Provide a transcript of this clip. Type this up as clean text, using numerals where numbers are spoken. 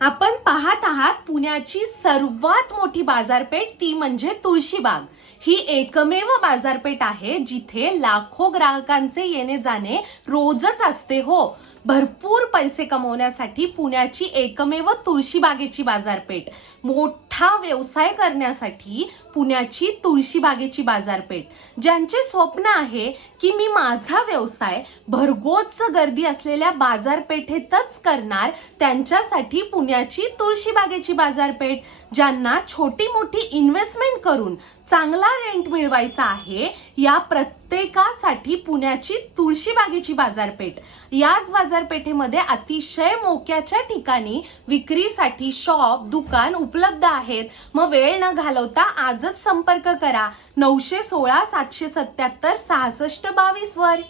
आपण पाहत आहात पुण्याची सर्वात मोठी बाजारपेठ, ती म्हणजे तुळशीबाग। ही एकमेव बाजारपेठ आहे जिथे लाखो ग्राहकांचे येणे जाणे रोजच असते हो। भरपूर पैसे कमवण्यासाठी पुण्याची एकमेव तुळशीबागेची बाजारपेठ, मोठा व्यवसाय करण्यासाठी पुण्याची तुळशीबागेची बाजारपेठ। ज्यांचे स्वप्न आहे की मी माझा व्यवसाय भरघोस गर्दी असलेल्या बाजारपेठेतच करणार, त्यांच्यासाठी पुण्याची तुळशीबागेची बाजारपेठ। ज्यांना छोटी मोठी इन्व्हेस्टमेंट करून चांगला रेंट मिळवायचा आहे, या प्रत्येकासाठी पुण्याची तुळशीबागेची बाजारपेठ। याच बाजारपेठेमध्ये अतिशय मोक्याच्या ठिकाणी विक्रीसाठी शॉप, दुकान उपलब्ध आहेत। मग वेळ न घालवता आजच संपर्क करा 916 777 6622 वर।